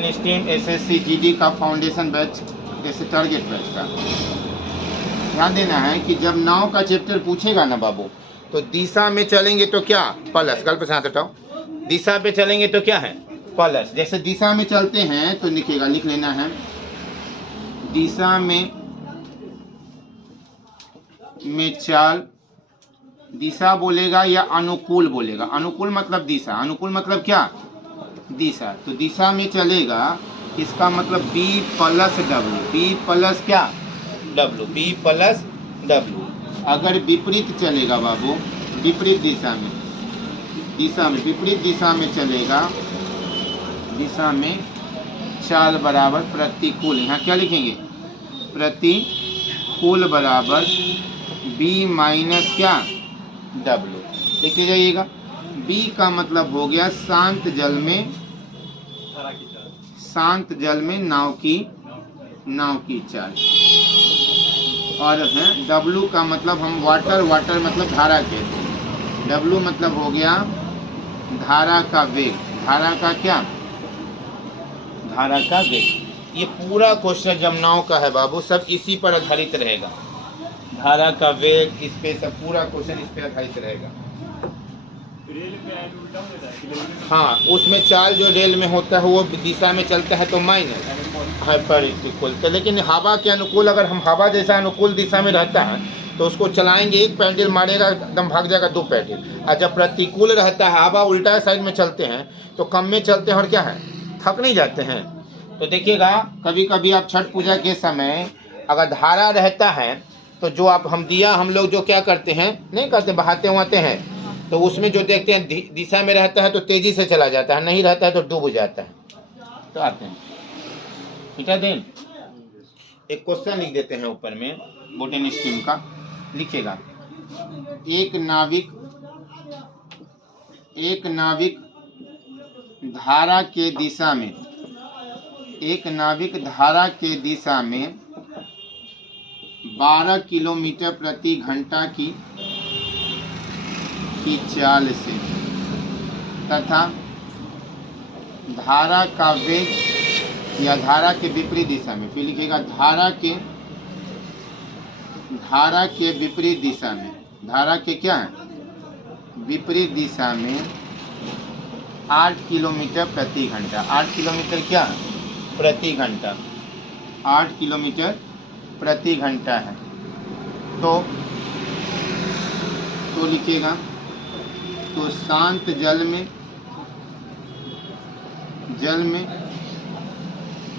Stream SSC GD का foundation batch जैसे target batch का ध्यान देना है कि जब 9 का चैप्टर पूछेगा ना बाबू, तो दिशा में चलेंगे तो क्या प्लस, कल पे हाथ हटाओ, दिशा पे चलेंगे तो क्या है प्लस। जैसे दिशा में चलते हैं तो लिखेगा, लिख लेना है दिशा में चाल, दिशा बोलेगा या अनुकूल बोलेगा। अनुकूल मतलब दिशा, अनुकूल मतलब क्या दिशा। तो दिशा में चलेगा, इसका मतलब B plus W, B plus क्या डब्लू, बी प्लस डब्लू। अगर विपरीत चलेगा बाबू, विपरीत दिशा में, विपरीत दिशा में चलेगा, दिशा में चाल बराबर प्रतिकूल, यहाँ क्या लिखेंगे प्रतिकूल बराबर बी माइनस क्या डब्लू। देखिए जाइएगा, बी का मतलब हो गया शांत जल में, शांत जल में नाव की चाल। और है डब्लू का मतलब हम वाटर, वाटर मतलब धारा के, डब्लू मतलब हो गया धारा का वेग, धारा का क्या धारा का वेग। ये पूरा क्वेश्चन जब 9 का है बाबू, सब इसी पर आधारित रहेगा, धारा का वेग, इस पे सब पूरा क्वेश्चन इस पे आधारित रहेगा। रेल में एंड उल्टा हो जाता है। हाँ, उसमें चाल जो रेल में होता है वो दिशा में चलता है तो माइनस है पर इक्वल। तो लेकिन हवा के अनुकूल, अगर हम हवा जैसा अनुकूल दिशा में रहता है तो उसको चलाएंगे, एक पैडल मारेगा एकदम भाग जाएगा 2 पैडल। और जब प्रतिकूल रहता है, हवा उल्टा साइड में चलते हैं तो कम में चलते हैं और क्या है थक नहीं जाते हैं। तो देखिएगा, कभी कभी आप छठ पूजा के समय अगर धारा रहता है तो जो आप हम दिया हम लोग जो क्या करते हैं, नहीं करते बहाते उहाते हैं, तो उसमें जो देखते हैं दिशा में रहता है तो तेजी से चला जाता है, नहीं रहता है तो डूब जाता है। तो आते हैं बेटा देन, एक क्वेश्चन लिख देते हैं ऊपर में बोटनी स्ट्रीम का, लिखेगा एक नाविक धारा के दिशा में, एक नाविक धारा के दिशा में 12 किलोमीटर प्रति घंटा की चाल से तथा धारा का वेग या धारा के विपरीत दिशा में, फिर लिखेगा धारा के विपरीत दिशा में, धारा के क्या है विपरीत दिशा में 8 किलोमीटर प्रति घंटा, 8 किलोमीटर क्या प्रति घंटा, 8 किलोमीटर प्रति घंटा है। तो लिखेगा तो शांत जल में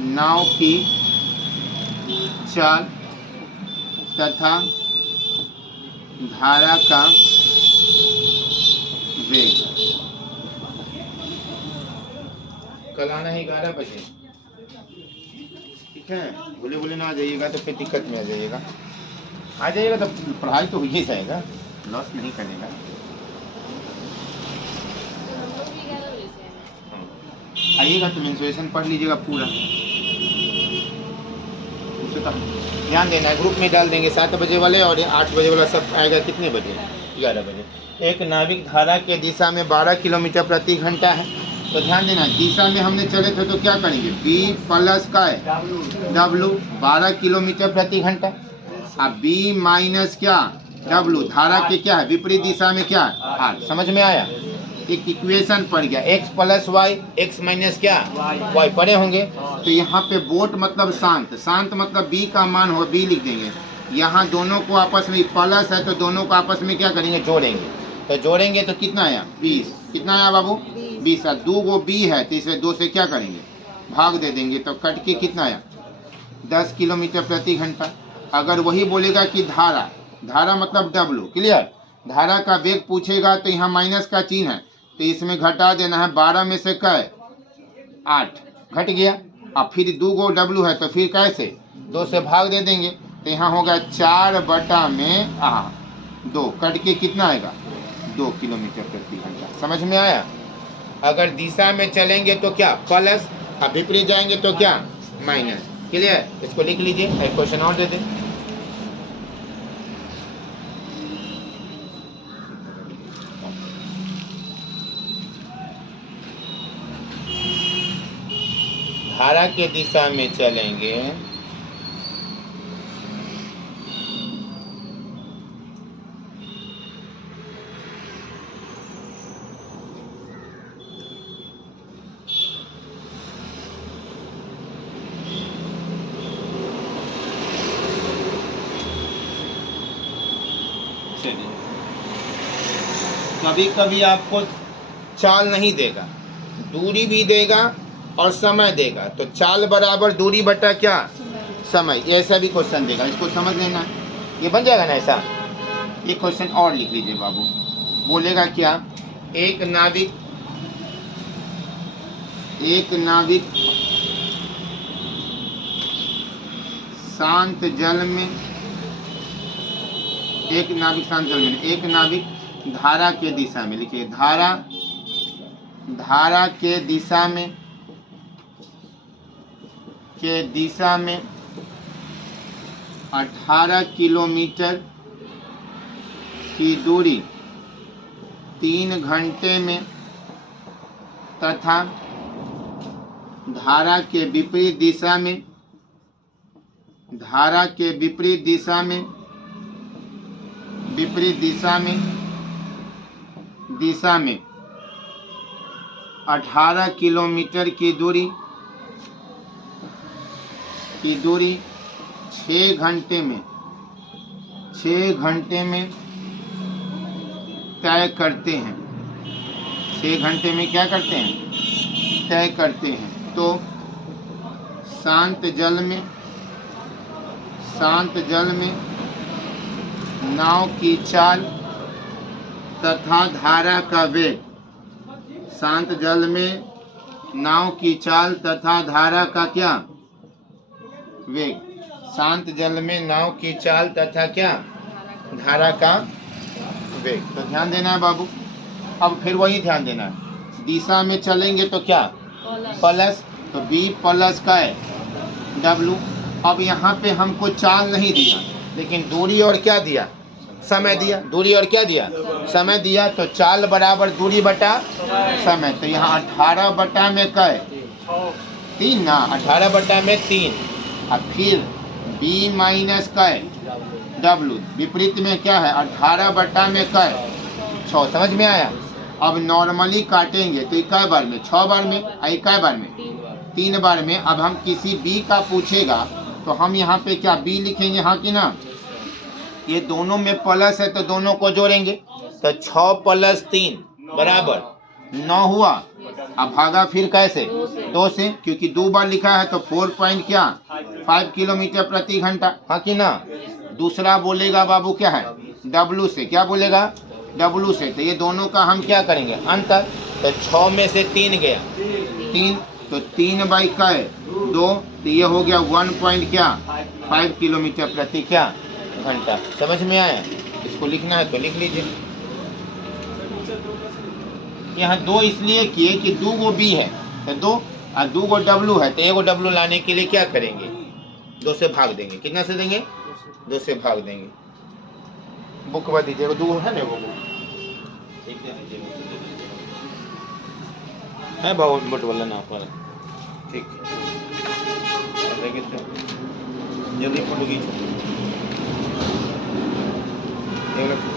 नाव की चाल तथा धारा का वेग। कल आना है 11 बजे, ठीक है, भूले ना आ जाइएगा तो फिर दिक्कत में आ जाइएगा। आ जाइएगा तो पढ़ाई तो ही जाएगा, लॉस नहीं करेगा। आइएगा तो मेंसुरेशन पढ़ लीजिएगा पूरा, उससे तो ध्यान देना है। ग्रुप में डाल देंगे 7 बजे वाले और 8 बजे वाला सब आएगा कितने बजे 11 बजे। एक नाविक धारा के दिशा में 12 किलोमीटर प्रति घंटा है, तो ध्यान देना दिशा में हमने चले थे तो क्या करेंगे बी प्लस का है डब्लू 12 किलोमीटर प्रति घंटा, और बी माइनस क्या डब्लू धारा के क्या है विपरीत दिशा में क्या है आर। समझ में आया, एक इक्वेशन पड़ गया x plus y, x minus क्या y पढ़े होंगे। तो यहाँ पे बोट मतलब शांत, शांत मतलब b का मान हो b लिख देंगे। यहाँ दोनों को आपस में प्लस है तो दोनों को आपस में क्या करेंगे जोड़ेंगे, तो जोड़ेंगे तो कितना आया 20, कितना आया बाबू 20। 2 गो b है तो इसे 2 से क्या करेंगे भाग दे देंगे, तो कट के कितना आया 10 किलोमीटर प्रति घंटा। अगर वही बोलेगा कि धारा मतलब डब्लू, क्लियर, धारा का वेग पूछेगा तो यहाँ माइनस का चिन्ह है तो इसमें घटा देना है, 12 में से क्या 8 घट गया, अब फिर 2 गो डब्लू है तो फिर कैसे 2 से भाग दे देंगे, तो यहाँ होगा 4 बटा में 2, कट के कितना आएगा 2 किलोमीटर प्रति घंटा। समझ में आया। अगर दिशा में चलेंगे तो क्या प्लस, अब विपरीत जाएंगे तो क्या माइनस, क्लियर। इसको लिख लीजिए, एक क्वेश्चन और दे दें। धारा के दिशा में चलेंगे कभी कभी आपको चाल नहीं देगा, दूरी भी देगा और समय देगा, तो चाल बराबर दूरी बटा क्या, समय। ऐसा भी क्वेश्चन देगा, इसको समझ लेना। ये बन जाएगा ना ऐसा। ये क्वेश्चन और लिख लीजिए बाबू। बोलेगा क्या, एक नाविक शांत जल में, एक नाविक धारा के दिशा में, लिखिए धारा के दिशा में 18 किलोमीटर की दूरी 3 घंटे में तथा धारा के विपरीत दिशा में 18 किलोमीटर की दूरी 6 घंटे में तय करते हैं। 6 घंटे में क्या करते हैं, तय करते हैं। तो शांत जल में नाव की चाल तथा धारा का वेग, शांत जल में नाव की चाल तथा धारा का क्या, वेग। शांत जल में नाव की चाल तथा क्या, धारा का वेग। तो ध्यान देना है बाबू। अब फिर वही ध्यान देना है, दिशा में चलेंगे तो क्या, प्लस, तो B प्लस का है W। अब यहाँ पे हमको चाल नहीं दिया, लेकिन दूरी और क्या दिया, समय दिया। दूरी और क्या दिया, समय दिया। तो चाल बराबर दूरी बटा समय। तो यहाँ 18 बटा में क्या है, 3 ना, 18 बटा में 3। अब फिर B माइनस का है W, विपरीत में क्या है, 18 बटा में क्या है, 6। समझ में आया। अब नॉर्मली काटेंगे तो इक्का बार में, 6 बार में, इक्का बार में, 3 बार में। अब हम किसी B का पूछेगा तो हम यहाँ पे क्या B लिखेंगे, हाँ कि ना। ये दोनों में प्लस है तो दोनों को जोड़ेंगे, तो 6 प्लस 3 बराबर 9 हुआ। अब भागा फिर कैसे, 2 से, क्योंकि 2 बार लिखा है तो 4.5 किलोमीटर प्रति घंटा, हाँ कि ना। दूसरा बोलेगा बाबू क्या है, W से। क्या बोलेगा, W से। तो ये दोनों का हम क्या करेंगे, अंतर। तो 6 में से 3 गया, 3, तो 3 बाई का है 2, तो ये हो गया 1.5 किलोमीटर प्रति क्या, घंटा। समझ में आया। इसको लिखना है तो लिख लीजिए। यहाँ 2 इसलिए किए कि 2 गो B है तो 2 और 2 गो W है, तो 1 गो W लाने के लिए क्या करेंगे, 2 से भाग देंगे। कितना से देंगे, 2 से भाग देंगे। बुक बता दीजिएगा, 2 है ना वो बुक, है बहुत बट वाला ना पर, ठीक है। जल्दी फोटो खींचो,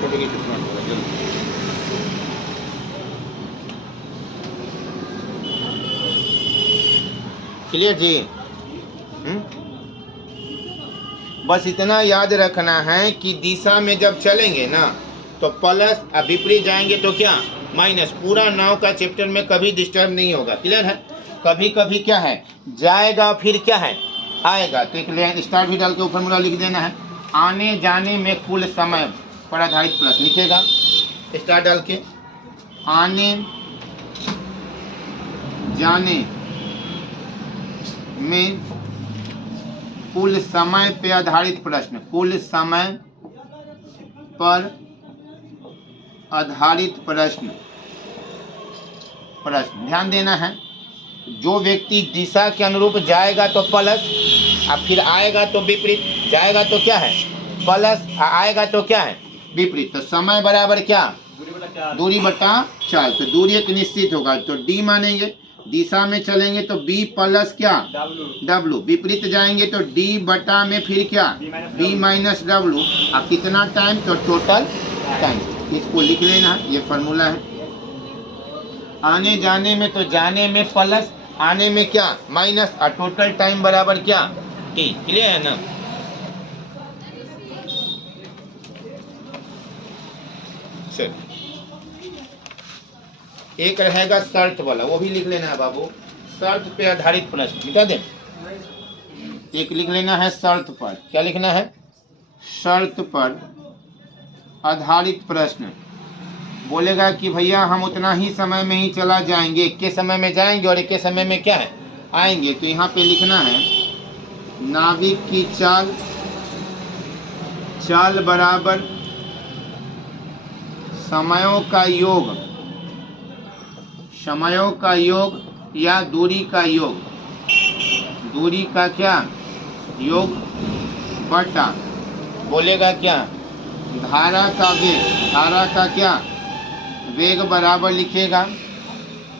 फोटो खींचो जल्दी। क्लियर जी। बस इतना याद रखना है कि दिशा में जब चलेंगे ना तो प्लस, अब विपरीत जाएंगे तो क्या, माइनस। पूरा नाव का चैप्टर में कभी डिस्टर्ब नहीं होगा, क्लियर है। कभी कभी क्या है, जाएगा फिर क्या है, आएगा। तो एक स्टार भी डाल के फॉर्मूला लिख देना है, आने जाने में कुल समय पर आधारित प्लस लिखेगा, स्टार डाल के। आने जाने में कुल समय पे आधारित प्रश्न, कुल समय पर आधारित प्रश्न। ध्यान देना है, जो व्यक्ति दिशा के अनुरूप जाएगा तो प्लस, और फिर आएगा तो विपरीत। जाएगा तो क्या है, प्लस, आएगा तो क्या है, विपरीत। तो समय बराबर क्या, दूरी बटा चाल। तो दूरी एक निश्चित होगा, तो D मानेंगे। दिशा में चलेंगे तो b प्लस क्या W w, विपरीत जाएंगे तो d बटा में फिर क्या b माइनस w। अब कितना टाइम, तो टोटल टाइम। इसको लिख लेना, ये फॉर्मूला है। आने जाने में तो जाने में प्लस, आने में क्या माइनस, और टोटल टाइम बराबर क्या t। क्लियर है ना? चल, एक रहेगा शर्त वाला, वो भी लिख लेना है बाबू। शर्त पे आधारित प्रश्न मिटा दें। एक लिख लेना है शर्त पर, क्या लिखना है? शर्त पर आधारित प्रश्न। बोलेगा कि भैया हम उतना ही समय में ही चला जाएंगे, एक के समय में जाएंगे और एक के समय में क्या है आएंगे। तो यहाँ पे लिखना है नाविक की चाल, चाल बराबर समयों का योग, समयों का योग या दूरी का योग, दूरी का क्या योग बटा, बोलेगा क्या धारा का वेग, धारा का क्या वेग बराबर लिखेगा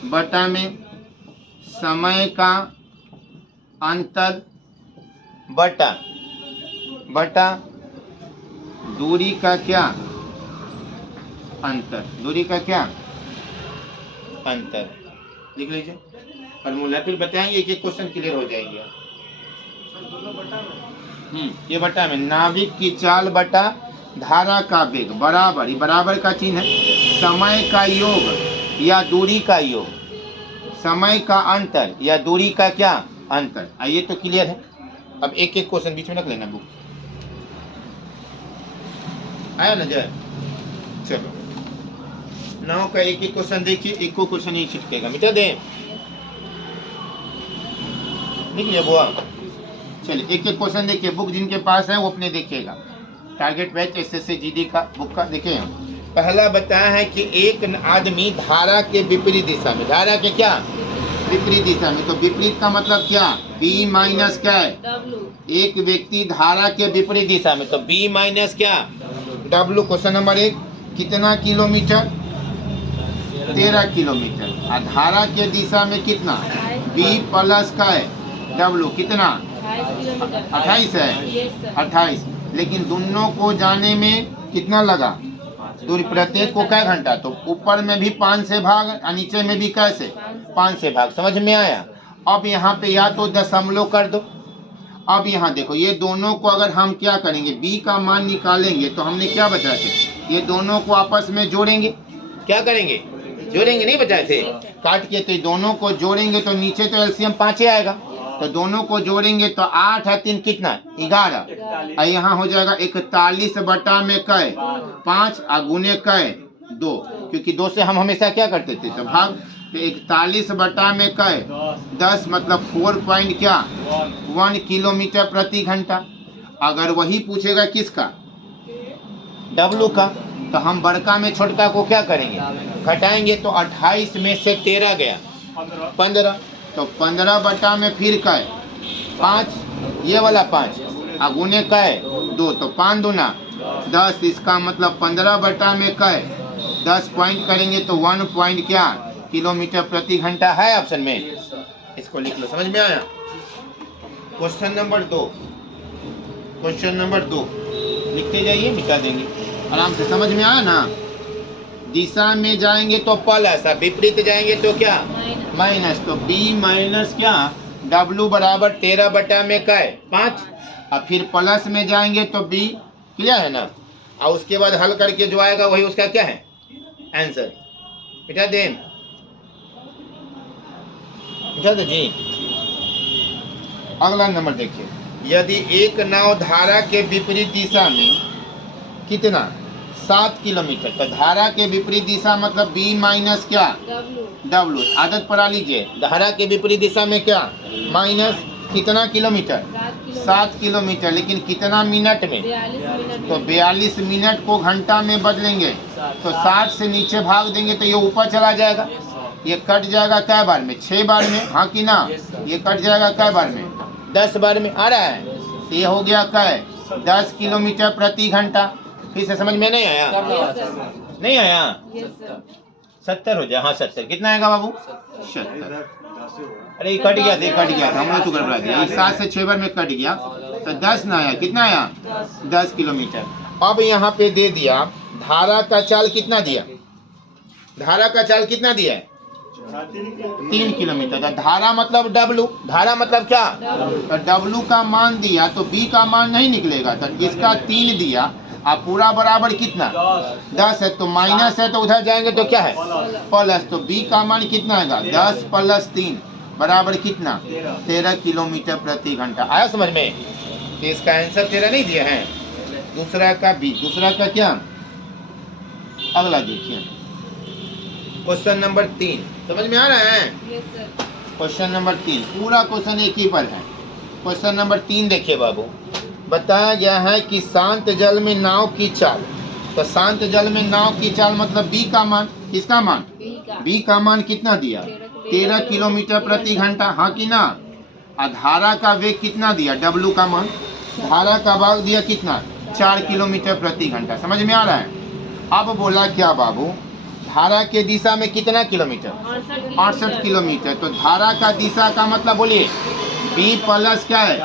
बटा में समय का अंतर बटा, बटा दूरी का क्या अंतर, दूरी का क्या अंतर। लिख लीजिए फॉर्मूला, फिर बताएंगे एक एक क्वेश्चन क्लियर हो जाएंगे। ये बटा में नाविक की चाल बटा धारा का वेग बराबर, ये बराबर का चिन्ह है, समय का योग या दूरी का योग, समय का अंतर या दूरी का क्या अंतर। आइए तो क्लियर है। अब एक एक क्वेश्चन बीच में रख लेना बुक, आया ना जय? चलो 9 का एक एक क्वेश्चन देखिए, एक को क्वेश्चन ही छिटकेगा, मिटा दें। लिख लिया बुआ? चलिए एक एक क्वेश्चन देखिए, बुक जिनके पास है वो अपने देखिएगा। टारगेट बैच एसएससी जीडी का बुक का देखिए। पहला बताया है कि एक आदमी धारा के विपरीत दिशा में, धारा के क्या विपरीत दिशा में, तो विपरीत का मतलब क्या b माइनस क्या है w। एक व्यक्ति धारा के विपरीत दिशा में, तो b माइनस क्या w। क्वेश्चन नंबर 1, कितना किलोमीटर 13 किलोमीटर, और धारा के दिशा में कितना b प्लस का है w, कितना 28 है 28। लेकिन दोनों को जाने में कितना लगा दूरी, प्रत्येक को क्या घंटा, तो ऊपर में भी 5 से भाग और नीचे में भी कैसे 5 से भाग। समझ में आया? अब यहाँ पे या तो दशमलव कर दो। अब यहाँ देखो, ये दोनों को अगर हम क्या करेंगे b का मान निकालेंगे तो हमने क्या बचाए थे, ये दोनों को आपस में जोड़ेंगे। क्या करेंगे? जोड़ेंगे, नहीं बचाए थे काट के, तो दोनों को जोड़ेंगे तो नीचे तो एलसीएम 5 आएगा, तो दोनों को जोड़ेंगे तो 8 है 3 कितना 11, और यहाँ हो जाएगा 41 बटा में कै 5 गुने कै 2, क्योंकि 2 से हम हमेशा क्या करते थे तो भाग, तो 41 बटा में कै 10, मतलब 4 पॉइंट क्या 1 किलोमीटर प्रति घंटा। अगर वही पूछेगा किसका W का, तो हम बड़का में छोटका को क्या करेंगे घटाएंगे, तो 28 में से 13 गया 15, तो 15 बटा में फिर कै 5, ये वाला 5 गुने कै 2, तो 5 दूना 10, इसका मतलब 15 बटा में कै 10 पॉइंट करेंगे तो 1 पॉइंट क्या किलोमीटर प्रति घंटा है ऑप्शन में। इसको लिख लो, समझ में आया? क्वेश्चन नंबर 2, क्वेश्चन नंबर 2 लिखते जाइए, मिटा देंगे आराम से। समझ में आया ना? दिशा में जाएंगे तो प्लस, विपरीत जाएंगे तो क्या माइनस, तो b माइनस क्या w बराबर 13 बटा में कै 5, और फिर प्लस में जाएंगे तो b, क्लियर है ना? और उसके बाद हल करके जो आएगा वही उसका क्या है आंसर। बेटा दें, बेटा दो जी। अगला नंबर देखिए, यदि एक नाव धारा के विपरीत दिशा में कितना 7 किलोमीटर, तो धारा के विपरीत दिशा मतलब b माइनस क्या w, आदत पढ़ा लीजिए, धारा के विपरीत दिशा में क्या माइनस कितना किलोमीटर 7 किलोमीटर, लेकिन कितना मिनट में, तो 42 मिनट को घंटा में बदलेंगे, तो 60 से नीचे भाग देंगे तो ये ऊपर चला जाएगा, ये कट जाएगा कै बार में 6 बार में, हाँ कि ना? ये कट जाएगा कै बार में 10 बार में, आ रहा है? तो ये हो गया कै 10 किलोमीटर प्रति घंटा। फिर से समझ में नहीं आया? नहीं आया? 70 हो जाए, हाँ 70, कितना आएगा बाबू? 70। अरे ये कट गया था, हमने तो गड़बड़ा दिया, ये 7 से 6 बार में कट गया तो 10 ना आया, कितना आया? 10 किलोमीटर। अब यहाँ पे दे दिया धारा का चाल कितना दिया? धारा का चाल कितना दिया है? 3 किलोमीटर। तो धारा मतलब W, धारा मतलब क्या? तो W का मान दिया तो B का मान नहीं निकलेगा, तो इसका 3 दिया, अब पूरा बराबर कितना? 10 है, तो माइनस है तो उधर जाएंगे तो क्या है? प्लस, तो B का मान कितना आएगा? 10 + 3 बराबर कितना? 13 किलोमीटर प्रति घंटा। आया समझ में? तो इसका आंसर 13 नहीं दिया है, दूसरा का B। दूसरा का क्या? अगला देखिए, क्वेश्चन नंबर 3, समझ में आ रहा है? क्वेश्चन नंबर 3, पूरा क्वेश्चन एक ही पर है। क्वेश्चन नंबर 3 देखिए बाबू, बताया गया है कि शांत जल में नाव की चाल। तो शांत जल में नाव की चाल मतलब B का मान, किसका मान? B का मान कितना दिया? 13 किलोमीटर प्रति घंटा, हाँ कि ना? और धारा का वेग कितना दिया? W का मान, धारा का भाग दिया कितना? 4 किलोमीटर प्रति घंटा। समझ में आ रहा है? अब बोला क्या बाबू, धारा के दिशा में कितना किलोमीटर? 68 किलोमीटर। तो धारा का दिशा का मतलब बोलिए B प्लस क्या है?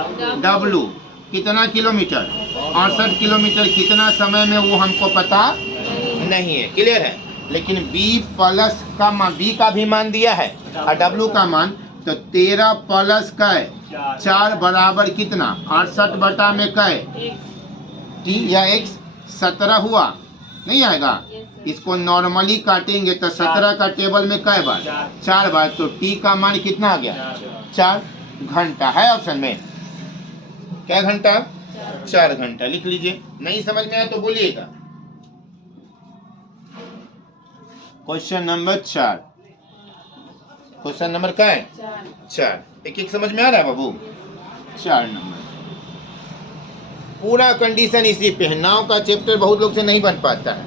W, कितना किलोमीटर? 68 किलोमीटर। कितना समय में वो हमको पता नहीं है, क्लियर है? लेकिन B प्लस का मान, B का भी मान दिया है और W का मान, तो 13 प्लस का है 4 बराबर कितना? 68 बटा में का है T या X, 17 हुआ, नहीं आएगा? इसको नॉर्मली काटेंगे तो 17 का टेबल में कै बार? 4 बार। तो T का मान कितना आ गया? 4 घंटा है ऑप्शन में। क्या घंटा? 4 घंटा लिख लीजिए। नहीं समझ में आया तो बोलिएगा। क्वेश्चन नंबर 4, क्वेश्चन नंबर क्या है? 4। एक एक समझ में आ रहा है बाबू? 4 नंबर पूरा कंडीशन इसी पे है। नाव का चैप्टर बहुत लोग से नहीं बन पाता है,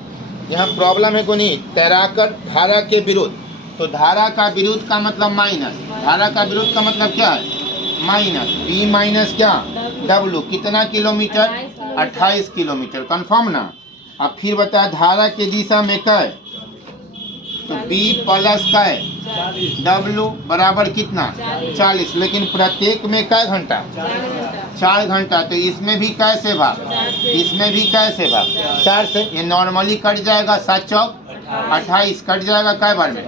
यहाँ प्रॉब्लम है को नहीं। तैराकर धारा के विरुद्ध, तो धारा का विरुद्ध का मतलब माइनस, धारा का विरुद्ध का मतलब क्या है? माइनस। B माइनस क्या? W, कितना किलोमीटर? 28 किलोमीटर। कंफर्म ना? अब फिर बताया धारा के दिशा में क्या है? तो B प्लस का है W बराबर कितना? 40। लेकिन प्रत्येक में क्या घंटा? 4 घंटा। तो इसमें भी कैसे भाग? इसमें भी कैसे भाग? 4 से। ये नॉर्मली कट जाएगा, 7 चौक 28, कट जाएगा कै बार में?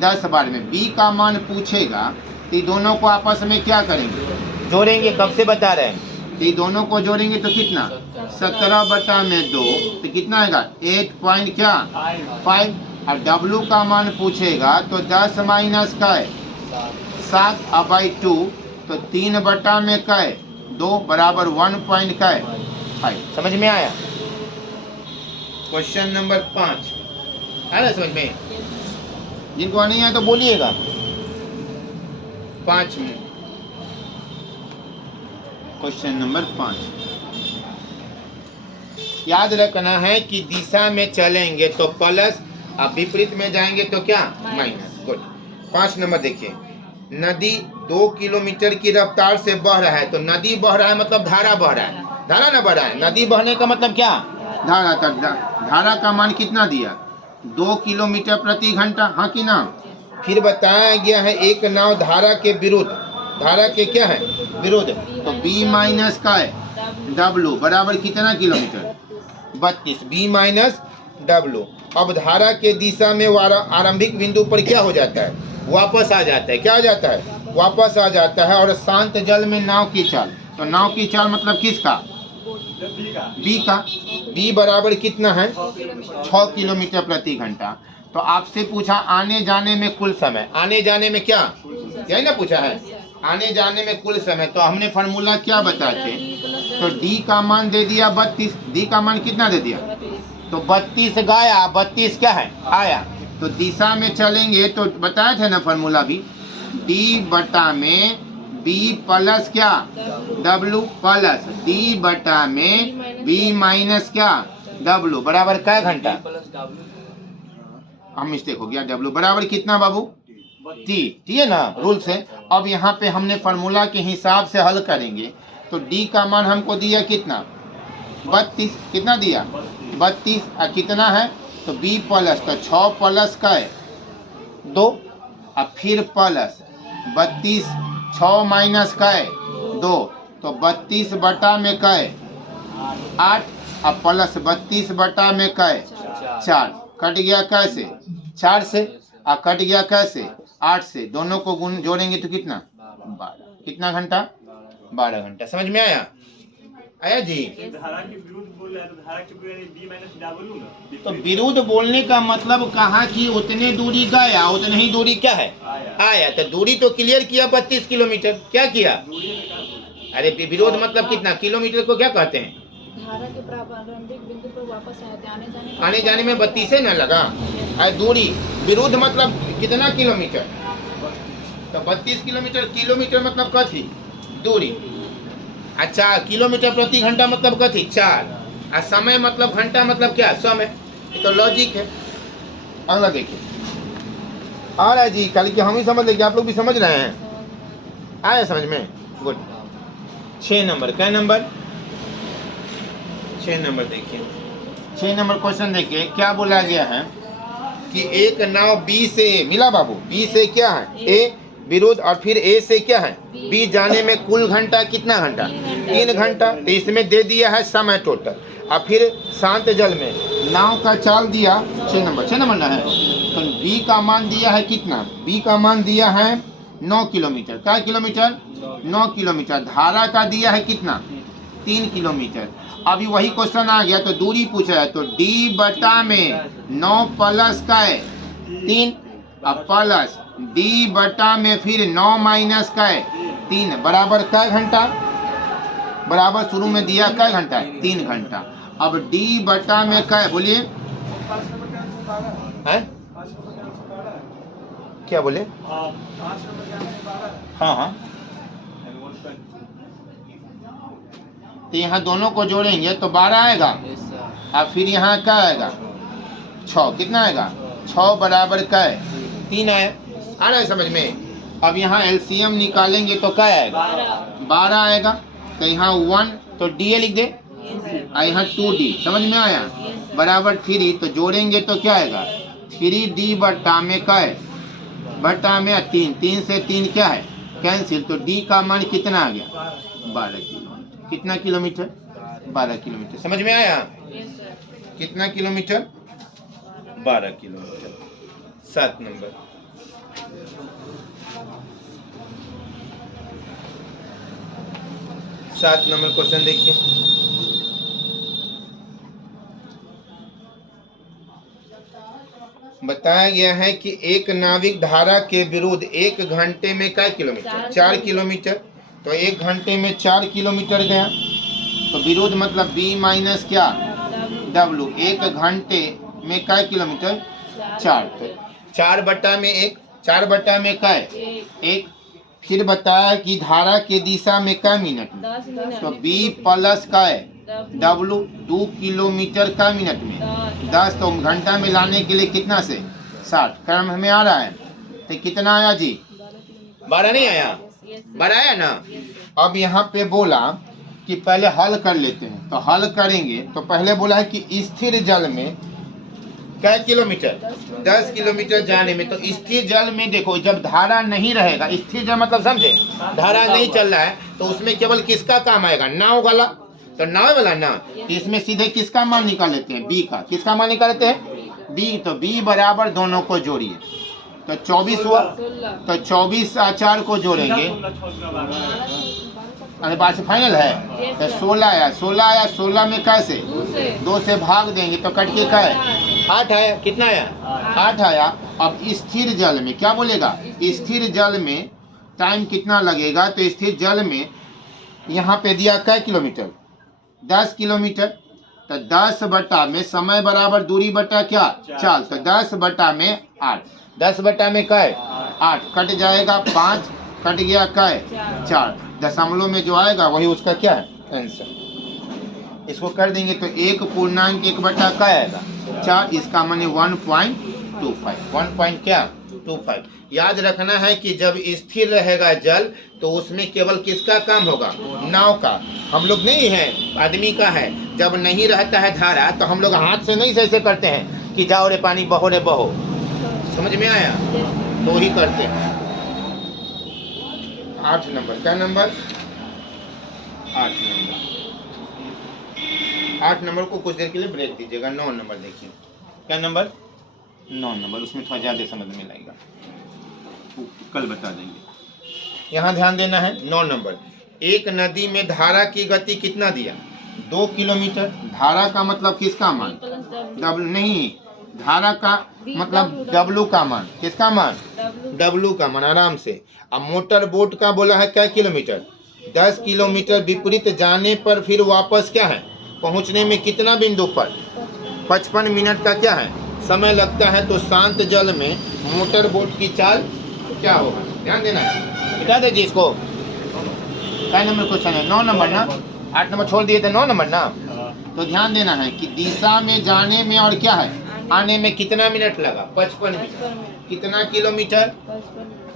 10 बार में। B का मान पूछेगा तो ये दोनों को आपस में क्या करेंगे? जोड़ेंगे। कब से बता रहे हैं? तो ये दोनों को जोड़ेंगे तो कितना? 17 बटा में 2, तो कितना आएगा? 8 पॉइंट क्या? 5। और W का मान पूछेगा तो 10 माइनस का है 7/2, तो 3 बटा में का है 2 बराबर 1 पॉइंट का है 5। समझ में आया? क्वेश्चन नंबर 5 आ रहा समझ में? जिनको नहीं आया तो बोलिएगा। 5 में क्वेश्चन नंबर 5 याद रखना है कि दिशा में चलेंगे तो प्लस, अब विपरीत में जाएंगे तो क्या? माइनस। गुड। 5 नंबर देखिए, नदी 2 किलोमीटर की रफ्तार से बह रहा है। तो नदी बह रहा है मतलब धारा बह रहा है, धारा ना बह रहा है। नदी बहने का मतलब क्या? धारा। धारा का मान कितना दिया? 2 किलोमीटर प्रति घंटा, हाँ कि ना? फिर बताया गया है एक नाव धारा के विरुद्ध, धारा के क्या है? विरुद्ध। तो B माइनस का है W बराबर कितना किलोमीटर? 32। B minus W। अब धारा के दिशा में आरंभिक बिंदु पर क्या हो जाता है? वापस आ जाता है। क्या हो जाता है? वापस आ जाता है। और शांत जल में नाव की चाल, तो नाव की चाल मतलब किसका? B का। B बराबर कितना है? 6 किलोमीटर प्रति घंटा। तो आपसे पूछा आने जाने में कुल समय, आने जाने में क्या? यही ना पूछा है, आने जाने में कुल समय। तो हमने फार्मूला क्या बताए थे? तो D का मान दे दिया 32। D का मान कितना दे दिया? तो 32 गया, 32 क्या है? आया। तो दिशा में चलेंगे तो बताया थे ना फार्मूला भी, D बटा में B प्लस क्या? W प्लस D बटा में B माइनस क्या? W बराबर क्या घंटा? हम मिस्टेक हो गया। W बराबर कितना बाबू? T। ठीक है ना रूल से। अब यहाँ पे हमने फार्मूला के हिसाब से हल करेंगे। तो D का मान हमको दिया कितना? 32। कितना दिया? 32। और कितना है? तो B प्लस, तो 6 प्लस का है 2, अब फिर प्लस 32, 6 माइनस कै 2, तो 32 बटा में कै 8, अब प्लस 32 बटा में कै 4, कट गया कैसे 4 से, और कट गया कैसे 8 से, दोनों को गुण जोड़ेंगे तो कितना 12, कितना घंटा 12 घंटा। समझ में आया जी? धारा के विरुद्ध बोल रहा है तो धारा के विरुद्ध बी माइनस डा बोलूं ना, तो विरुद्ध बोलने का मतलब कहा कि उतने दूरी गया उतने ही दूरी क्या है आया, तो दूरी तो क्लियर किया 32 किलोमीटर, क्या किया, दूरी में क्या बोलूं? अरे विरोध मतलब कितना, किलोमीटर को क्या कहते हैं, धारा के प्रारंभिक बिंदु पर वापस आने जाने में 32 न लगा, अरे दूरी विरुद्ध मतलब कितना किलोमीटर, तो 32 किलोमीटर, किलोमीटर मतलब कथी दूरी, अच्छा किलोमीटर प्रति घंटा मतलब कथी 4, और समय मतलब घंटा मतलब क्या समय, ये तो लॉजिक है। अगला देखिए आ रहा है जी, कल की हम ही समझ लेंगे, आप लोग भी समझ रहे हैं, आया समझ में, गुड। 6 नंबर, क्या नंबर 6 नंबर देखिए, 6 नंबर क्वेश्चन देखिए क्या बोला गया है कि एक नाव बी से, मिला बाबू, बी से क्या है ए विरुद्ध, और फिर ए से क्या है बी जाने में कुल घंटा कितना घंटा 3 घंटा, तो इसमें दे दिया है समय टोटल, और फिर शांत जल में नाव का चाल दिया 6 नंबर ना है, तो बी का मान दिया है कितना, बी का मान दिया है 9 किलोमीटर, क्या किलोमीटर 9 किलोमीटर, धारा का दिया है कितना 3 किलोमीटर। अभी वही क्वेश्चन आ गया, तो दूरी पूछा है, तो डी बटा में 9 प्लस का है 3, अब प्लस डी बटा में फिर 9 माइनस का है 3 बराबर कै घंटा, बराबर शुरू में दिया कै घंटा 3 घंटा। अब डी बटा में कै, बोलिए क्या बोले, हाँ तो यहाँ दोनों को जोड़ेंगे तो 12 आएगा, और फिर यहाँ क्या आएगा 6, कितना आएगा 6 बराबर क्या है 3 आया, आ रहा है समझ में। अब यहाँ एलसीएम निकालेंगे तो क्या आएगा 12 आएगा, तो यहाँ 1 तो डी लिख दे, और यहाँ 2d, समझ में आया, बराबर 3, तो जोड़ेंगे तो क्या आएगा 3d बटा में क्या है, बटा में 3, 3 से 3 क्या है कैंसिल, तो डी का मान कितना आ गया 12 किलोमीटर, कितना किलोमीटर 12 किलोमीटर। समझ में आया, कितना किलोमीटर 12 किलोमीटर। 7 नंबर, क्वेश्चन देखिए, बताया गया है कि एक नाविक धारा के विरुद्ध 1 घंटे में क्या किलोमीटर 4 किलोमीटर, तो 1 घंटे में 4 किलोमीटर गया, तो विरुद्ध मतलब b माइनस क्या w, 1 घंटे में क्या किलोमीटर 4, तो 4 बटा में 1, 4 बटा में क्या है 1, फिर बताया कि धारा के दिशा में क्या मिनट में, तो b प्लस का है w 2 किलोमीटर का मिनट में 10, तो घंटा में लाने के लिए कितना से 60, क्रम हमें आ रहा है, तो कितना आया जी 12 नहीं आया, 12 आया ना। अब यहाँ पे बोला कि पहले हल कर लेते हैं, तो हल करेंगे तो पहले बोला है कि स्थिर जल में क्या किलोमीटर 10 किलोमीटर जाने में, तो स्थिर जल में देखो जब धारा नहीं रहेगा, स्थिर जल मतलब समझे धारा नहीं चल रहा है, तो उसमें केवल किसका काम आएगा नाव वाला, तो नाव वाला ना, तो इसमें सीधे किसका मान निकाल लेते हैं बी का, किसका मान निकाल लेते हैं बी, तो बी बराबर दोनों को जोड़िए, तो 24 हुआ, तो 24 और 4 को जोड़ेंगे, अरे बात से फाइनल है, तो 16 आया, 16 में कैसे 2 से भाग देंगे तो कट के क्या है 8 आया, कितना आया 8 आया। अब स्थिर जल में क्या बोलेगा, स्थिर जल में टाइम कितना लगेगा, तो स्थिर जल में यहाँ पे दिया क्या किलोमीटर 10 किलोमीटर, तो 10 बटा में समय बराबर दूरी बटा क्या 4, तो 10 बटा में 8, 10 बटा में क्या है 8, कट जाएगा 5, कट गया क्या है 4, दशमलव में जो आएगा वही उसका क्या है आंसर। इसको कर देंगे तो 1 पूर्णांक 1 बटा क्या आएगा 4, इसका माने 1.25, 1 क्या 25। याद रखना है कि जब स्थिर रहेगा जल तो उसमें केवल किसका काम होगा नाव का, हम लोग नहीं है आदमी का है। जब नहीं रहता है धारा तो हम लोग हाथ से नहीं ऐसे करते हैं कि जाओ रे पानी बहो रे बहो, समझ में आया? तो ही करते हैं। 8 नंबर, क्या नंबर? 8 नंबर। 8 नंबर को कुछ देर के लिए ब्रेक दीजिएगा। 9 नंबर देखिए, क्या नंबर? 9 नंबर, उसमें थोड़ा ज़्यादा समझ में लगेगा, कल बता देंगे। यहाँ ध्यान देना है। 9 नंबर, एक नदी में धारा की गति कितना दिया? 2 किलोमीटर। धारा का मतलब किसका मान? डब्लू नहीं, धारा का मतलब डब्लू का मान। किसका मान? डब्लू का मान। आराम से। अब मोटर बोट का बोला है क्या किलोमीटर? 10 किलोमीटर। विपरीत जाने पर फिर वापस क्या है, पहुंचने में कितना बिंदु पर? 55 मिनट का क्या है समय लगता है। तो शांत जल में मोटर बोट की चाल क्या होगा? ध्यान देना है, बता दीजिए इसको। क्या नंबर क्वेश्चन है? 9 नंबर ना? 8 नंबर छोड़ दिए थे, 9 नंबर ना? तो ध्यान देना है कि दिशा में जाने में और क्या है आने में कितना मिनट लगा? 55 मिनट। कितना किलोमीटर?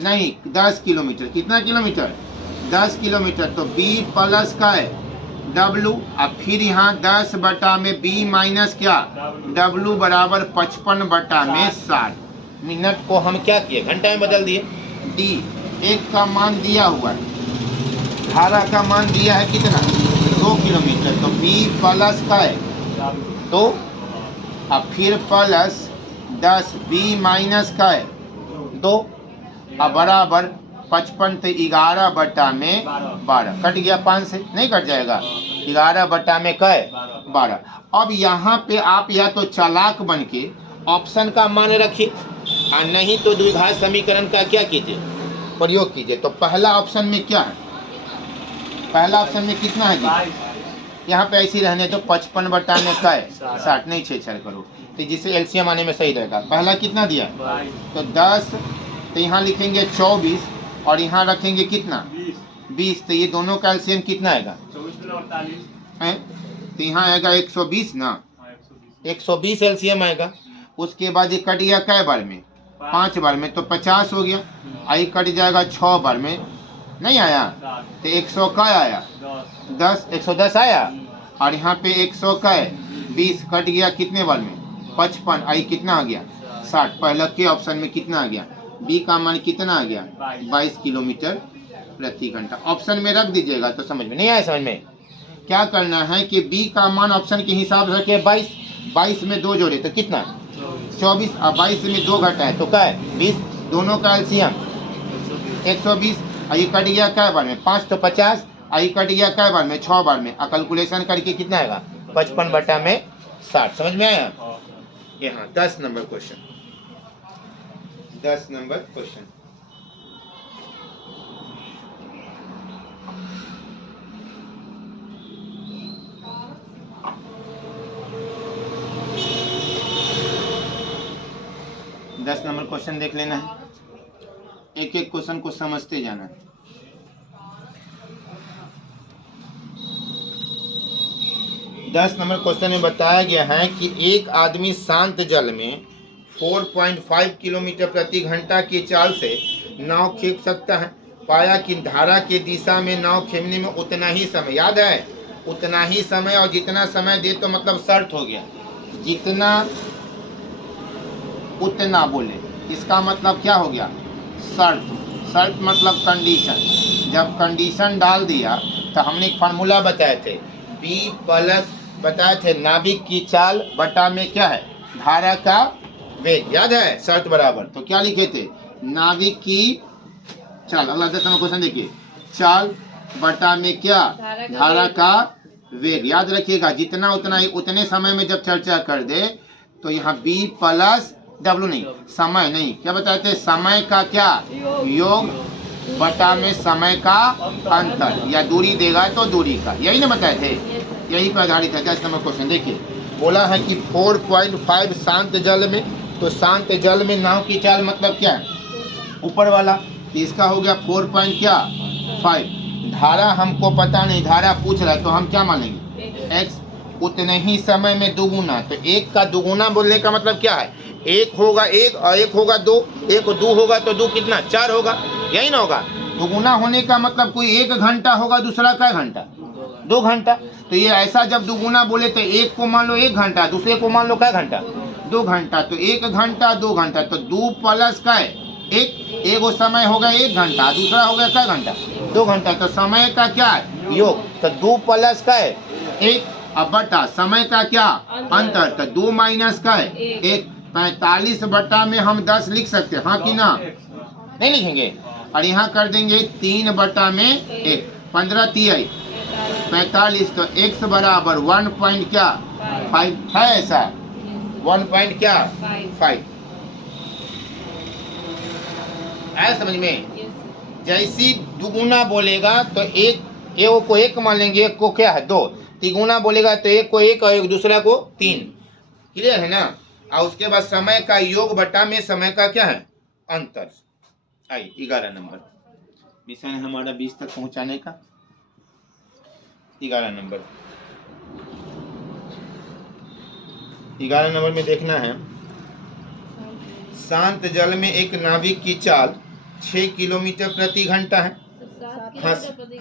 नहीं, 10 किलोमीटर। कितना किलोमीटर? 10 किलोमीटर। तो b प्लस का है W, अब फिर यहाँ 10 बटा में b माइनस क्या W बराबर 55 बटा में 60। मिनट को हम क्या किए, घंटा में बदल दिए। d एक का मान दिया हुआ है, धारा का मान दिया है कितना? 2 किलोमीटर। तो b प्लस का है तो अब फिर प्लस 10 b माइनस का है 2, अब बराबर 55 तो 11 बटा में 12। कट गया 5 से, नहीं कट जाएगा। 11 बटा में क्या है? 12। अब यहाँ पे आप या तो चालाक बन के ऑप्शन का मान रखिए और नहीं तो द्विघात समीकरण का क्या कीजिए, प्रयोग कीजिए। तो पहला ऑप्शन में क्या है? पहला ऑप्शन में कितना है जी? यहाँ पे ऐसे ही रहने तो 55 बटा में क्या है? 60। नहीं छेड़छाड़ करो, तो जिससे एलसीएम आने में सही रहेगा। पहला कितना दिया? तो 10, तो यहाँ लिखेंगे 24 और यहाँ रखेंगे कितना? 20। तो ये दोनों का एलसीएम कितना आएगा? 48। तो यहाँ आएगा 120 ना? 120 एलसीएम आएगा। उसके बाद ये कट गया कै बार में? 5 बार में, तो 50 हो गया। आई कट जाएगा 6 बार में, नहीं आया। तो 100 का आया 10, 110 आया। और यहाँ पे 100 का है 20, कट गया कितने बार में? 55। आई कितना आ गया? 60। पहला के ऑप्शन में कितना आ गया? बी का मान कितना आ गया? 22 किलोमीटर प्रति घंटा। ऑप्शन में रख दीजिएगा तो समझ में नहीं आया। समझ में क्या करना है कि बी का मान ऑप्शन के हिसाब से रखे 22। 22 में 2 जोड़े तो कितना? 24। और 22 में 2 घटा है तो क्या है? 20। दोनों का एलसीएम 120। आई कट गया कै बार में? 5 तो 50। आई कट गया कै बार में? 6 बार में। कैलकुलेशन करके कितना आएगा? 55 बटा में 60। समझ में आया? यहाँ 10 नंबर क्वेश्चन। 10 number question. दस नंबर क्वेश्चन देख लेना है, एक एक क्वेश्चन को समझते जाना है। दस नंबर क्वेश्चन में बताया गया है कि एक आदमी शांत जल में 4.5 किलोमीटर प्रति घंटा की चाल से नाव खींच सकता है। पाया कि धारा की दिशा में नाव खींचने में उतना ही समय, याद है, उतना ही समय, और जितना समय दे तो मतलब शर्त हो गया, जितना उतना बोले, इसका मतलब क्या हो गया? शर्त। शर्त मतलब कंडीशन। जब कंडीशन डाल दिया तो हमने एक फार्मूला बताए थे, बी प्लस बताए थे नाविक की चाल बटा में क्या है? धारा का वेग, याद है, शर्त बराबर। तो क्या लिखे थे? नाविक की चाल। अगला 10 नंबर क्वेश्चन देखिए, चाल बटा में क्या? धारा का वेग। याद रखिएगा, जितना उतना ही, उतने समय में जब चर्चा कर दे तो यहाँ बी प्लस डब्लू नहीं, समय नहीं, क्या बताए थे? समय का क्या? योग बटा में समय का अंतर, या दूरी देगा तो दूरी का, यही ना बताए थे, यही पर आधारित है। 10 नंबर क्वेश्चन देखिए, बोला है कि 4.5 शांत जल में, तो शांत जल में नाव की चाल मतलब क्या है? ऊपर वाला, तो इसका हो गया 4.5। धारा हमको पता नहीं, धारा पूछ रहा है तो हम क्या मानेंगे? x। उतने ही समय में दुगुना, तो एक का दुगुना बोलने का मतलब क्या है? एक होगा 1 और 1 होगा 2, 1 और 2 होगा तो 2 कितना? 4 होगा, यही ना होगा। दुगुना होने का मतलब कोई 1 घंटा होगा, दूसरा क्या घंटा? 2 घंटा। तो ये ऐसा जब दुगुना बोले तो एक को मान लो 1 घंटा, दूसरे को मान लो क्या घंटा? 2 घंटा, तो 1 घंटा 2 घंटा, तो 2 प्लस का है 1, एगो समय हो गया 1 घंटा, दूसरा हो गया क्या घंटा 2 घंटा, तो समय का क्या है योग, तो 2 प्लस का है 1, अब बटा समय का क्या अंतर, तो 2 माइनस का है 1, 45 बटा में हम 10 लिख सकते हैं, हाँ कि ना, नहीं लिखेंगे, और यहाँ कर देंगे 3 बटा में 1, 15 3 45, तो x बराबर 1 पॉइंट क्या 5 है, ऐसा 1 पॉइंट क्या 5 आया समझ में। जैसी दुगुना बोलेगा तो एक को 1 मान लेंगे, एक को क्या है 2, तिगुना बोलेगा तो एक को 1 और एक दूसरा को 3, क्लियर है ना। और उसके बाद समय का योग बटा में समय का क्या है अंतर। आई 11 नंबर मिशन है हमारा 20 तक पहुंचाने का। 11 नंबर 11 नंबर में देखना है, शांत जल में एक नाविक की चाल 6 किलोमीटर प्रति घंटा है,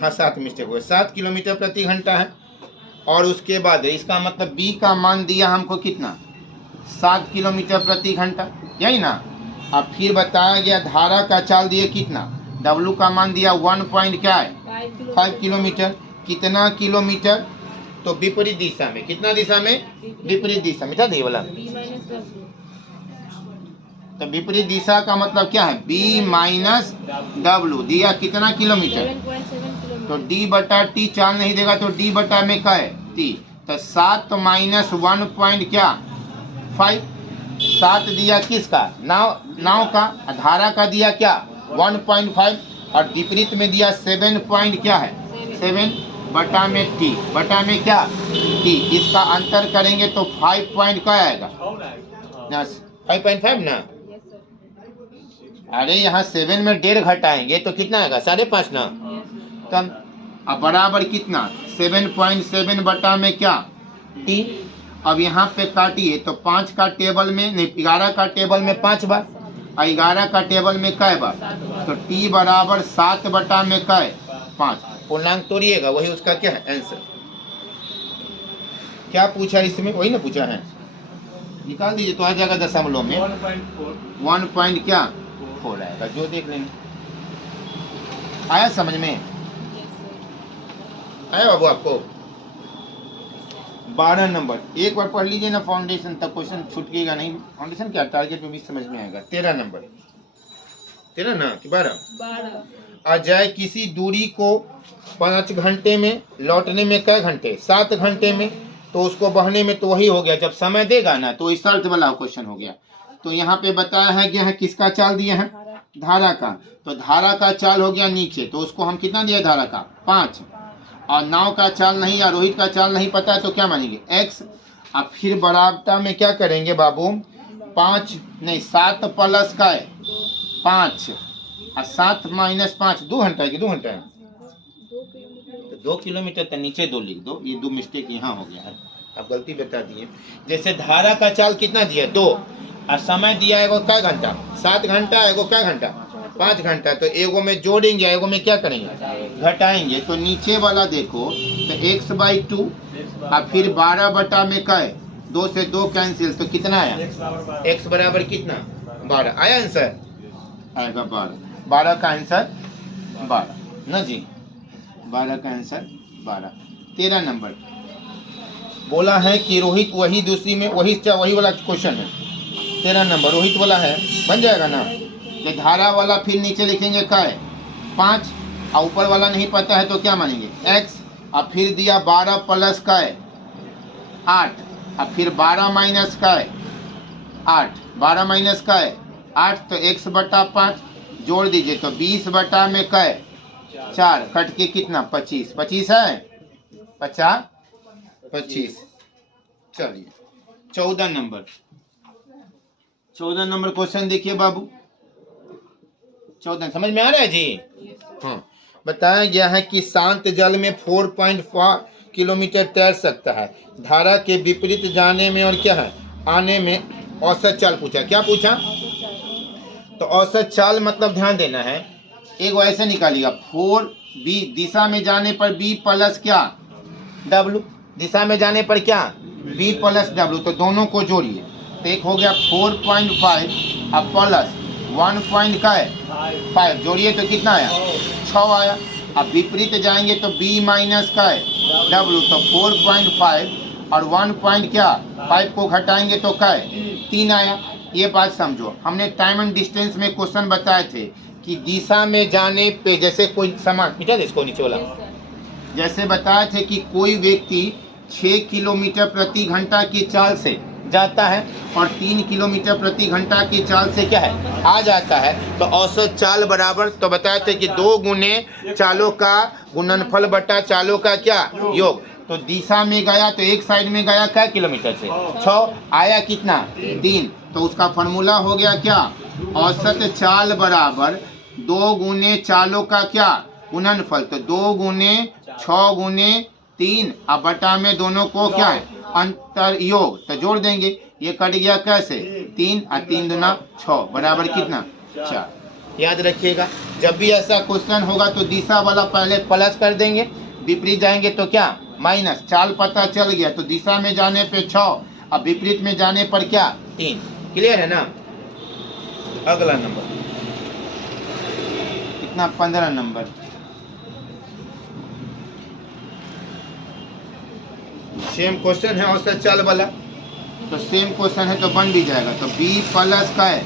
हाँ 7 मिस्टेक हुए, 7 किलोमीटर प्रति घंटा है, और उसके बाद इसका मतलब b का मान दिया हमको कितना 7 किलोमीटर प्रति घंटा, यही ना। अब फिर बताया गया धारा का चाल दिए कितना, w का मान दिया 1 पॉइंट क्या है 5 किलोमीटर, कितना किलोमीटर, तो विपरीत दिशा में, कितना दिशा में विपरीत दिशा में, था वाला, तो विपरीत दिशा का मतलब क्या है b माइनस डब्लू, दिया कितना किलोमीटर, 7.7 तो d बटा t चाल नहीं देगा तो d बटा में क्या है t, तो 7 माइनस 1 पॉइंट क्या 5, 7 दिया किसका नाव का, धारा का दिया क्या 1.5, और विपरीत में दिया 7 पॉइंट क्या है 7 बटा में t, बटा में क्या t, इसका अंतर करेंगे तो 5 पॉइंट क्या आएगा 5.5 ना, अरे यहाँ 7 में 1.5 घटाएंगे तो कितना आएगा 5.5 ना, तब अब बराबर कितना 7.7 बटा में क्या t, अब यहाँ पे काटिए तो 5 का टेबल में नहीं 11 का टेबल में 5 बार और 11 का टेबल में कै बार, तो t बराबर 7 बटा में कै 5, पूर्णांक तोड़िएगा वही उसका क्या है आंसर। क्या पूछा इसमें, वही ना पूछा है, निकाल दीजिए तो आ जाएगा दशमलव में 1 पॉइंट क्या 4 आएगा, जो देख लेंगे। आया समझ में, आया बाबू आपको। 12 नंबर एक बार पढ़ लीजिए ना फाउंडेशन तक, क्वेश्चन छूटेगा नहीं, फाउंडेशन क्या टारगेट में भी समझ में आएगा। 13 नंबर 13 ना कि 12, अजय किसी दूरी को 5 घंटे में लौटने में कै घंटे 7 घंटे में, तो उसको बहने में तो वही हो गया, जब समय देगा ना तो इस शर्त वाला क्वेश्चन हो गया। तो यहाँ पे बताया है गया है किसका चाल दिया है धारा का, तो धारा का चाल हो गया नीचे, तो उसको हम कितना दिया धारा का 5, और नाव का चाल नहीं या रोहित का चाल नहीं पता है तो क्या मानेंगे x, अब फिर बराबरता में क्या करेंगे बाबू 5 नहीं 7 प्लस का है 5 और 7 माइनस 5 2 घंटा है कि 2 घंटा है, तो 2 किलोमीटर तो नीचे 2 लिख दो, ये 2 मिस्टेक यहाँ हो गया है, अब गलती बता दिए। जैसे धारा का चाल कितना दिया 2 और समय दिया है क्या घंटा 7 घंटा, एगो क्या घंटा 5 घंटा, तो एगो में जोड़ेंगे एगो में क्या करेंगे घटाएंगे, तो नीचे वाला देखो तो x/2 और फिर 12 बटा में क्या है 2 से 2 कैंसिल, तो कितना आया x बराबर कितना 12 आया आंसर, आएगा 12 का आंसर 12 ना जी, 12 का आंसर 12। 13 नंबर बोला है कि रोहित वही दूसरी में वही वाला क्वेश्चन है, 13 नंबर रोहित वाला है, बन जाएगा ना। ये धारा वाला फिर नीचे लिखेंगे क्या है 5 और ऊपर वाला नहीं पता है तो क्या मानेंगे x, और फिर दिया 12 प्लस का है 8 और फिर 12 माइनस का है 8, 12 माइनस का है 8, तो x बटा 5 जोड़ दीजिए तो 20 बटा में का है 4, कट के कितना 25, 25 है 25। चलिए 14 नंबर क्वेश्चन देखिए बाबू, 14 समझ में आ रहा है जी। हाँ बताया गया है कि शांत जल में 4.5 किलोमीटर तैर सकता है, धारा के विपरीत जाने में और क्या है आने में औसत चाल पूछा, क्या पूछा, तो औसत चाल मतलब ध्यान देना है, एक ऐसे निकालिएगा 4b दिशा में जाने पर b प्लस क्या w, दिशा में जाने पर क्या b प्लस w, तो दोनों को जोड़िए तो एक हो गया 4.5 अब प्लस 1.5 जोड़िए तो कितना आया 6 आया। अब विपरीत जाएंगे तो b माइनस का है w, तो 4.5 और 1.5 को घटाएंगे तो क्या है 3 आया। ये बात समझो, हमने टाइम एंड डिस्टेंस में क्वेश्चन बताए थे कि दिशा में जाने पे जैसे कोई सामान मिटा दे इसको नीचे वाला, यस सर। जैसे बताए थे कि कोई व्यक्ति 6 किलोमीटर प्रति घंटा की चाल से जाता है और 3 किलोमीटर प्रति घंटा की चाल से क्या है आ जाता है, तो औसत चाल बराबर, तो बताए थे कि 2 गुने चालों का गुणनफल बटा चालों का क्या योग। तो दिशा में गया तो एक साइड में गया क्या किलोमीटर से 6 आया कितना 3, तो उसका फॉर्मूला हो गया क्या औसत चाल बराबर 2 गुने चालों का क्या गुणनफल, तो 2 गुने 6 गुने 3 अब बटा में दोनों को क्या है अंतर योग, तो जोड़ देंगे ये कट गया कैसे 3 और 3 दूना 6 बराबर कितना 4। याद रखिएगा जब भी ऐसा क्वेश्चन होगा तो दिशा वाला पहले प्लस कर देंगे, विपरीत जाएंगे तो क्या माइनस, चाल पता चल गया तो दिशा में जाने पे 6 अब विपरीत में जाने पर क्या 3। क्लियर है ना। अगला नंबर कितना 15 नंबर, सेम क्वेश्चन है औसत चाल वाला, तो सेम क्वेश्चन है तो बन भी जाएगा। तो b प्लस का है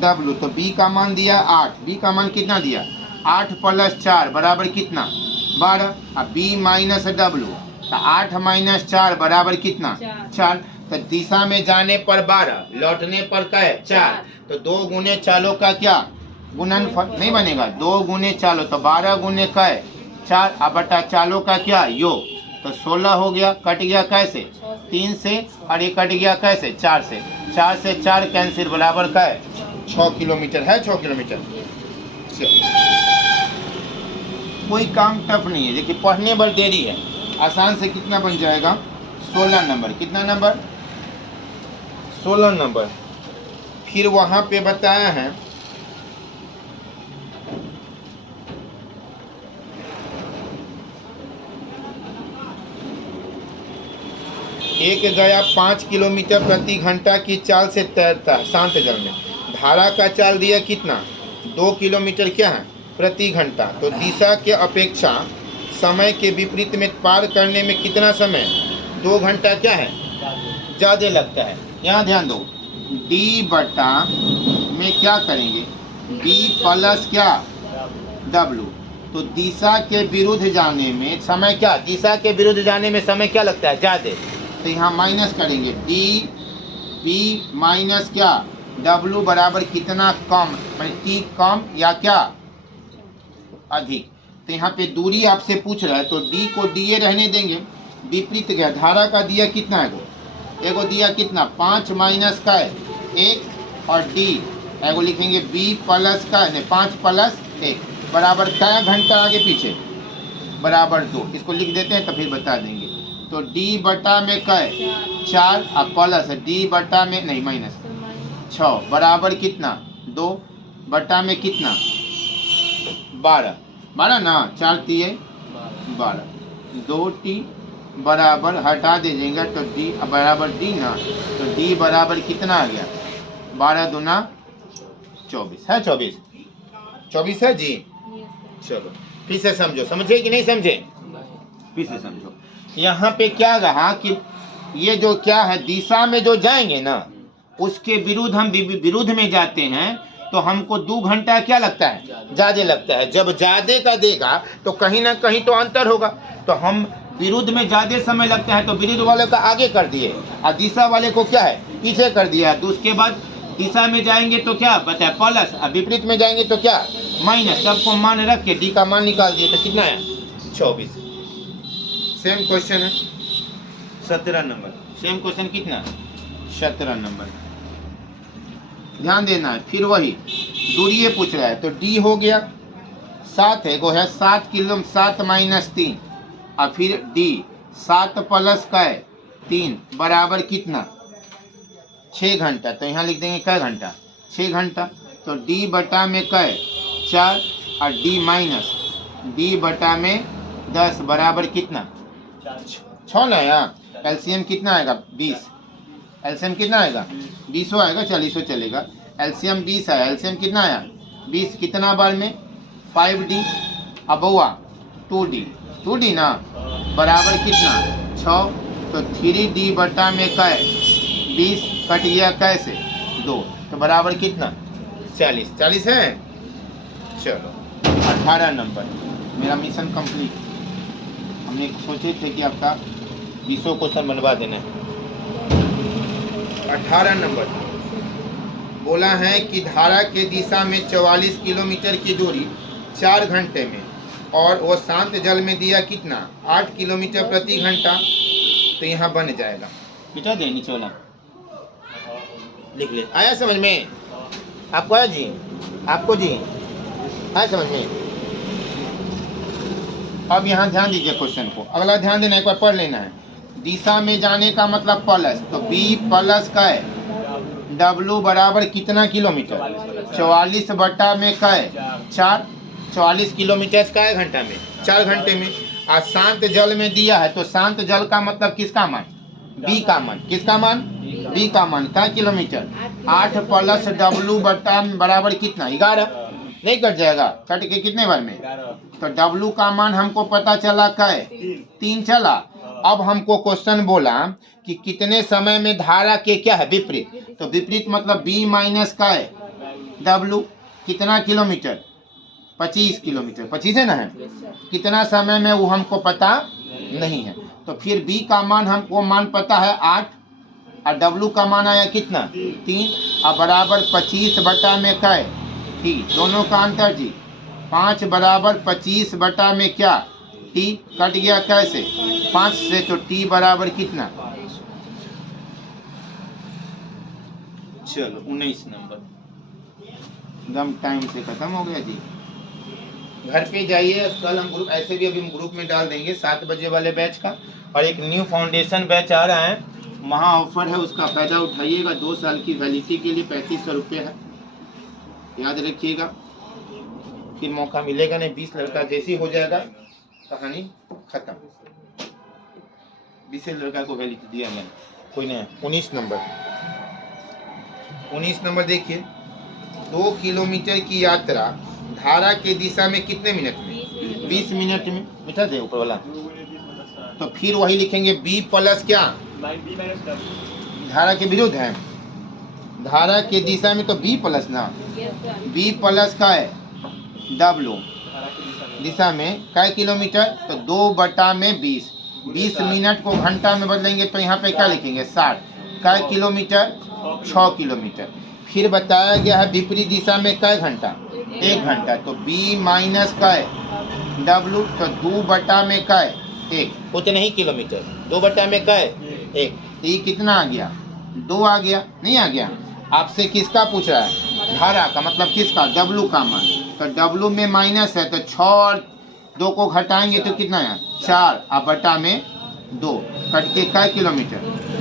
w, तो b का मान दिया 8, b का मान कितना दिया 8 प्लस 4 बराबर कितना 12, अब b माइनस w, तो 8 माइनस 4 बराबर कितना 4, तो दिशा में जाने पर 12 लौटने पर क्या है 4, तो 2 गुने चालों का क्या गुणनफल नहीं बनेगा 2 गुने चालों, तो 12 गुने का है 4 अब बटा चालों का क्या योग, तो 16 हो गया, कट गया कैसे 3 से और ये कट गया कैसे 4 से, 4 से 4 कैंसिल बराबर का है 6 किलोमीटर है 6 किलोमीटर। कोई काम टफ नहीं है, देखिए पढ़ने पर देरी है, आसान से कितना बन जाएगा 16 नंबर, कितना नंबर 16 नंबर। फिर वहाँ पे बताया है एक गया 5 किलोमीटर प्रति घंटा की चाल से तैरता है शांत जल में, धारा का चाल दिया कितना 2 किलोमीटर क्या है प्रति घंटा, तो दिशा के अपेक्षा समय के विपरीत में पार करने में कितना समय 2 घंटा क्या है ज़्यादा लगता है। यहाँ ध्यान दो d बटा में क्या करेंगे b प्लस क्या w, तो दिशा के विरुद्ध जाने में समय क्या दिशा के विरुद्ध जाने में समय क्या लगता है ज़्यादा, तो यहाँ माइनस करेंगे d b माइनस क्या w बराबर कितना कम, t कम या क्या अधिक, तो यहाँ पे दूरी आपसे पूछ रहा है तो d को दिए रहने देंगे, विपरीत गया धारा का दिया कितना है एगो दिया कितना 5 माइनस का है 1 और d एगो लिखेंगे b प्लस का है 5 प्लस 1 बराबर क्या घंटा आगे पीछे बराबर 2, इसको लिख देते हैं तो फिर बता देंगे। तो d बटा में क्या है 4 और प्लस d बटा में नहीं माइनस 6 बराबर कितना 2 बटा में कितना 12 ना 4 3 12 2t बराबर हटा दीजिएगा तो d बराबर d ना, तो d बराबर कितना आ गया 12 दूना 24 है 24 है जी। चलो फिर से समझो, समझे कि नहीं समझे फिर से समझो। यहाँ पे क्या रहा कि ये जो क्या है दिशा में जो जाएंगे ना उसके विरुद्ध हम विरुद्ध में जाते हैं तो हमको 2 घंटा क्या लगता है ज़्यादा लगता है, जब ज़्यादा का देगा तो कहीं ना कहीं तो अंतर होगा, तो हम विरुद्ध में ज़्यादा समय लगता है तो विरुद्ध वाले का आगे कर दिए और दिशा वाले को क्या है पीछे कर दिया, तो उसके बाद दिशा में जाएंगे तो क्या बता है प्लस और विपरीत में जाएंगे तो क्या माइनस, सबको मान रख के डी का मान निकाल दिए तो कितना है 24। सेम क्वेश्चन है 17 नंबर, सेम क्वेश्चन कितना 17 नंबर, ध्यान देना है। फिर वही दूरी पूछ रहा है तो d हो गया 7 है, वो है 7 किलो 7 माइनस 3 और फिर d 7 प्लस का है 3 बराबर कितना 6 घंटा, तो यहाँ लिख देंगे क्या घंटा 6 घंटा, तो d बटा में क्या है 4 और d माइनस d बटा में 10 बराबर कितना 6 ना, यहाँ एलसीएम कितना आएगा 20, एलसीएम कितना आएगा 20 आएगा, 40 चलेगा। एलसीएम 20 आया, एलसीएम कितना आया 20, कितना बार में 5D अबुआ 2D ना बराबर कितना 6, तो 3D बटा में कै 20 कट गया कैसे 2, तो बराबर कितना 40 है। चलो 18 नंबर, मेरा मिशन कंप्लीट। हमने सोचे थे कि आपका 20 क्वेश्चन बनवा देना है। 18 नंबर बोला है कि धारा के दिशा में 44 किलोमीटर की दूरी 4 घंटे में, और वो शांत जल में दिया कितना 8 किलोमीटर प्रति घंटा, तो यहाँ बन जाएगा। बेटा दे नीचे वाला लिख ले। आया समझ में आपको? आया जी आपको? जी आया समझ में? अब यहाँ ध्यान दीजिए क्वेश्चन को, अगला ध्यान देना, एक बार पढ़ लेना है। दिशा में जाने का मतलब प्लस, तो B प्लस का है W बराबर कितना किलोमीटर 44 बटा में का है 4, 44 किलोमीटर का है घंटा में 4 घंटे में। और शांत जल में दिया है, तो शांत जल का मतलब किसका मान B का मान, किसका मान B का मान क्या किलोमीटर 8 प्लस W बटा बराबर कितना 11, नहीं कट जाएगा कट के कितने बार में, तो W का मान हमको पता चला क्या है 3 चला। अब हमको क्वेश्चन बोला कि कितने समय में धारा के क्या है विपरीत, तो विपरीत मतलब B माइनस का है W कितना किलोमीटर 25 किलोमीटर, 25 है ना है, कितना समय में वो हमको पता नहीं है। तो फिर B का मान हमको मान पता है 8, और W का मान आया कितना 3, और बराबर 25 बटा में क्या है T, दोनों का अंतर जी 5 बराबर 25 बटा में क्या T, कट गया कैसे 5 से, तो T बराबर कितना। चलो 19 नंबर, एकदम टाइम से खत्म हो गया जी। घर पे जाइए, कल हम ग्रुप ऐसे भी अभी हम ग्रुप में डाल देंगे 7 बजे वाले बैच का, और एक न्यू फाउंडेशन बैच आ रहा है, महा ऑफर है, उसका फ़ायदा उठाइएगा। 2 साल की वैलिडिटी के लिए 3500 रुपये है, याद रखिएगा। फिर मौका मिलेगा नहीं, 20 लड़का जैसे ही हो जाएगा कहानी खत्म। 20 लड़का को वैलिडिटी दिया मैंने, कोई नहीं। 19 नंबर देखिए, 2 किलोमीटर की यात्रा धारा के दिशा में कितने मिनट में 20 मिनट में, मिटा दे ऊपर वाला, तो फिर वही लिखेंगे B प्लस क्या धारा के विरुद्ध है, धारा के दिशा में तो B प्लस ना, B प्लस का है W दिशा में क्या किलोमीटर, तो 2 बटा में 20, 20 मिनट को घंटा में बदलेंगे तो यहाँ पे क्या लिखेंगे 60, क्या किलोमीटर 6 किलोमीटर। फिर बताया गया है विपरीत दिशा में क्या घंटा 1 घंटा, तो B माइनस का है W, तो 2 बटा में क्या है 1, उतने ही किलोमीटर, 2 बटा में क्या है 1, ये कितना आ गया 2 आ गया, नहीं आ गया। आपसे किसका पूछ रहा है धारा का, मतलब किसका W का मान, तो W में माइनस है, तो 6 और 2 को घटाएंगे तो कितना है 4, और बटा में 2 कट के क्या किलोमीटर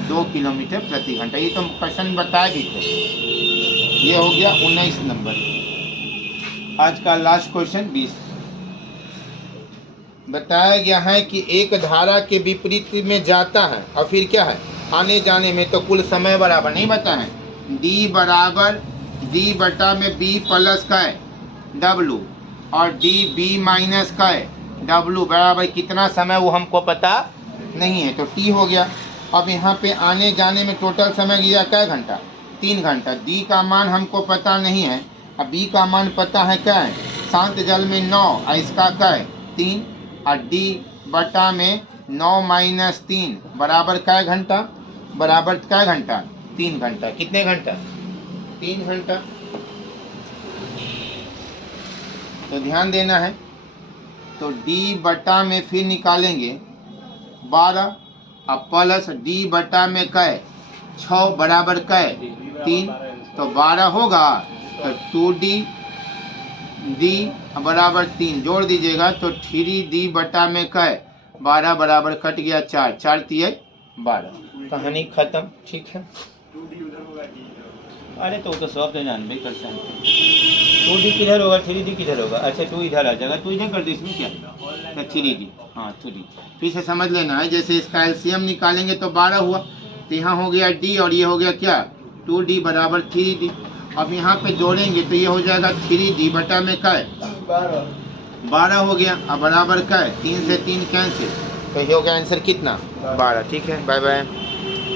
2 किलोमीटर प्रति घंटा। ये तो क्वेश्चन बताए भी थे। ये हो गया 19 नंबर। आज का लास्ट क्वेश्चन 20 बताया गया है कि एक धारा के विपरीत में जाता है और फिर क्या है आने जाने में, तो कुल समय बराबर नहीं बता है D बराबर D बटा में B प्लस का है W, और D B माइनस का है W बराबर कितना समय वो हमको पता नहीं है, तो T हो गया। अब यहाँ पे आने जाने में टोटल समय गया क्या घंटा 3 घंटा। D का मान हमको पता नहीं है, अब B का मान पता है क्या है शांत जल में 9, और इसका क्या है 3, और D बटा में 9 माइनस 3 बराबर क्या घंटा, बराबर क्या घंटा 3 घंटा। कितने घंटा 3 घंटा। तो ध्यान देना है, तो D बटा में फिर निकालेंगे 12, अब प्लस D बटा में क्या है 6 बराबर क्या है 3, तो 12 होगा, तो 2D D बराबर 3 जोड़ दीजिएगा, तो 3D बटा में क्या है 12 बराबर कट गया 4, 4 3 12, कहानी खत्म। ठीक है, 2D उधर होगा कि अरे तो सब तो जानबे करते हैं 2D किधर होगा 3D किधर होगा। अच्छा 2 इधर आ जाएगा, 2 इधर कर दे, इसमें क्या है 3D, हाँ 3D। फिर से समझ लेना है, जैसे इसका एलसीएम निकालेंगे तो 12 हुआ, तो यहाँ हो गया डी और ये हो गया क्या 2D बराबर 3D। अब यहाँ पे जोड़ेंगे तो ये हो जाएगा 3D बटा में क्या है 12 हो गया। अब बराबर क्या है 3 से 3 कैंसिल, तो ये हो गया आंसर कितना 12। ठीक है, बाय बाय।